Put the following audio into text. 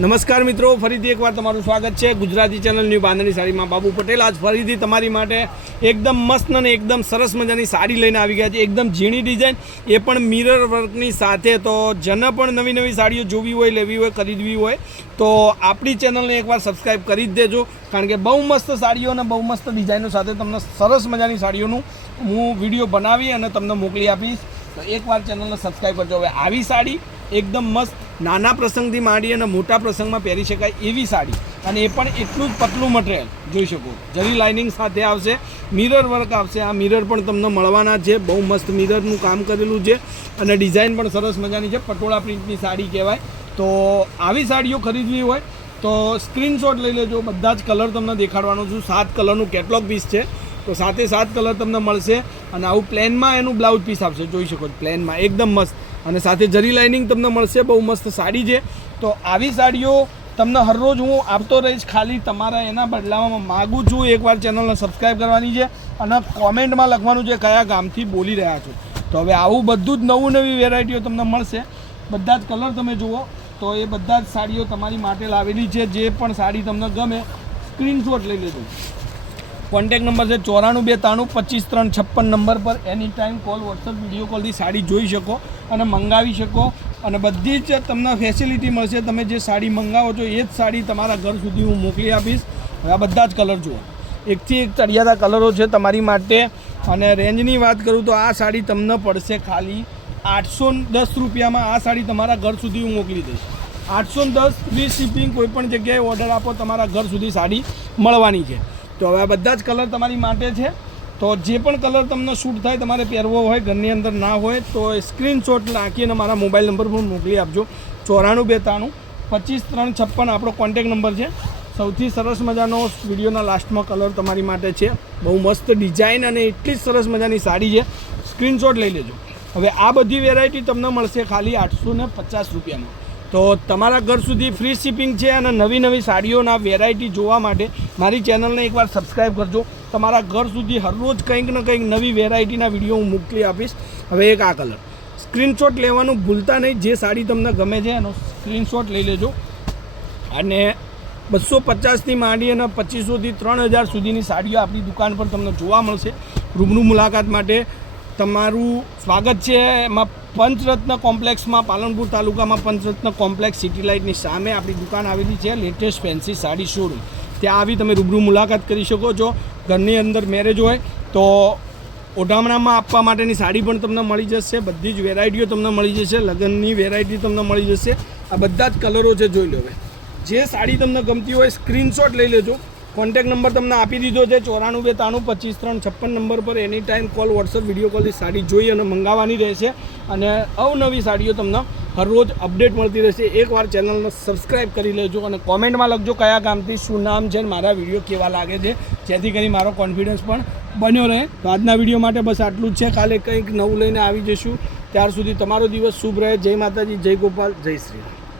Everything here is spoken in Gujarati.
નમસ્કાર મિત્રો, ફરીથી એકવાર તમારું સ્વાગત છે ગુજરાતી ચેનલની બાંધણી સાડીમાં. બાબુ પટેલ આજ ફરીથી તમારી માટે એકદમ મસ્ત અને એકદમ સરસ મજાની સાડી લઈને આવી ગયા છે. એકદમ ઝીણી ડિઝાઇન, એ પણ મિરર વર્કની સાથે. તો જેને પણ નવી નવી સાડીઓ જોવી હોય, લેવી હોય, ખરીદવી હોય તો આપણી ચેનલને એકવાર સબસ્ક્રાઈબ કરી જ દેજો, કારણ કે બહુ મસ્ત સાડીઓ અને બહુ મસ્ત ડિઝાઇનો સાથે તમને સરસ મજાની સાડીઓનું હું વિડીયો બનાવી અને તમને મોકલી આપીશ. તો એકવાર ચેનલને સબસ્ક્રાઈબ કરજો. હવે આવી સાડી એકદમ મસ્ત નાના પ્રસંગથી માંડી અને મોટા પ્રસંગમાં પહેરી શકાય એવી સાડી, અને એ પણ એટલું જ પતલું મટીરિયલ જોઈ શકો. જરી લાઇનિંગ સાથે આવશે, મિરર વર્ક આવશે. આ મિરર પણ તમને મળવાના છે. બહુ મસ્ત મિરરનું કામ કરેલું છે અને ડિઝાઇન પણ સરસ મજાની છે. પટોળા પ્રિન્ટની સાડી કહેવાય. તો આવી સાડીઓ ખરીદવી હોય તો સ્ક્રીનશોટ લઈ લેજો. બધા જ કલર તમને દેખાડવાનો છું. 7 કલરનું કેટલોગ પીસ છે, તો 7 કલર તમને મળશે. અને આવું પ્લેનમાં એનું બ્લાઉઝ પીસ આવશે, જોઈ શકો છો, પ્લેનમાં એકદમ મસ્ત. અને સાથે જરી લાઇનિંગ તમને મળશે. બહુ મસ્ત સાડી છે. તો આવી સાડીઓ તમને હરરોજ હું આપતો રહીશ. ખાલી તમારા એના બદલામાં માગું છું એકવાર ચેનલને સબસ્ક્રાઈબ કરવાની છે અને કોમેન્ટમાં લખવાનું છે કયા ગામથી બોલી રહ્યા છો. તો હવે આવું બધું જ નવી વેરાયટીઓ તમને મળશે. બધા જ કલર તમે જુઓ, તો એ બધા જ સાડીઓ તમારી માટે લાવેલી છે. જે પણ સાડી તમને ગમે સ્ક્રીનશોટ લઈ લેજો. કોન્ટેક નંબર છે 94 293 25 356 નંબર પર any time call, WhatsApp, video કોલથી સાડી જોઈ શકો અને મંગાવી શકો. અને બધી જ તમને ફેસિલિટી મળશે. તમે જે સાડી મંગાવો છો એ જ સાડી તમારા ઘર સુધી હું મોકલી આપીશ. આ બધા જ કલર જુઓ, એકથી એક ચડિયાતા કલરો છે તમારી માટે. અને રેન્જની વાત કરું તો આ સાડી તમને પડશે ખાલી 810 રૂપિયામાં. આ સાડી તમારા ઘર સુધી હું મોકલી દઈશ. 810 ફ્રી શિપિંગ. કોઈપણ જગ્યાએ ઓર્ડર આપો, તમારા ઘર સુધી સાડી મળવાની છે. તો હવે આ બધા જ કલર તમારી માટે છે. તો જે પણ કલર તમને શૂટ થાય, તમારે પહેરવો હોય, ઘરની અંદર ના હોય, તો સ્ક્રીનશોટ નાખીને મારા મોબાઈલ નંબર પર મોકલી આપજો. 94 293 25 356 આપણો કોન્ટેક નંબર છે. સૌથી સરસ મજાનો વિડીયોના લાસ્ટમાં કલર તમારી માટે છે. બહુ મસ્ત ડિઝાઇન અને એટલી જ સરસ મજાની સાડી છે. સ્ક્રીનશોટ લઈ લેજો. હવે આ બધી વેરાયટી તમને મળશે ખાલી 850 રૂપિયામાં. તો તમારા ઘર સુધી ફ્રી શિપિંગ છે. અને નવી સાડીઓના વેરાયટી જોવા માટે મારી ચેનલને એકવાર સબસ્ક્રાઈબ કરજો. તમારા ઘર સુધી હરરોજ કંઈક ને કંઈક નવી વેરાયટીના વિડીયો હું મોકલી આપીશ. હવે એક આ કલર, સ્ક્રીનશોટ લેવાનું ભૂલતા નહીં. જે સાડી તમને ગમે છે એનો સ્ક્રીનશોટ લઈ લેજો. અને 250થી માંડી અને 2500થી 3000 સુધીની સાડીઓ આપણી દુકાન પર તમને જોવા મળશે. રૂબરૂ મુલાકાત માટે તમારું સ્વાગત છે. એમાં પંચરત્ન કોમ્પ્લેક્સમાં, પાલનપુર તાલુકામાં પંચરત્ન કોમ્પ્લેક્સ સિટી લાઇટની સામે આપણી દુકાન આવેલી છે. Latest fancy sari showroom. ત્યાં આવી તમે રૂબરૂ મુલાકાત કરી શકો છો. ઘરની અંદર મેરેજ હોય તો ઓઢામણામાં આપવા માટેની સાડી પણ તમને મળી જશે. બધી જ વેરાયટીઓ તમને મળી જશે. લગ્નની વેરાયટી તમને મળી જશે. આ બધા જ કલરો છે, જોઈ લો. હવે જે સાડી તમને ગમતી હોય સ્ક્રીનશોટ લઈ લેજો. કોન્ટેક નંબર તમને આપી દીધો છે 94 293 25 356 નંબર પર any time call, WhatsApp, video કોલથી સાડી જોઈ અને મંગાવવાની રહેશે. અને અવનવી સાડીઓ તમને હરરોજ અપડેટ મળતી રહેશે. એકવાર ચેનલને સબસ્ક્રાઈબ કરી લેજો અને કોમેન્ટમાં લખજો કયા ગામથી શું નામ છે અને મારા વિડીયો કેવા લાગે છે, જેથી કરી મારો કોન્ફિડન્સ પણ બન્યો રહે. તો આજના વિડીયો માટે બસ આટલું જ છે. કાલે કંઈક નવું લઈને આવી જઈશું. ત્યાર સુધી તમારો દિવસ શુભ રહે. જય માતાજી, જય ગોપાલ, જય શ્રી રામ.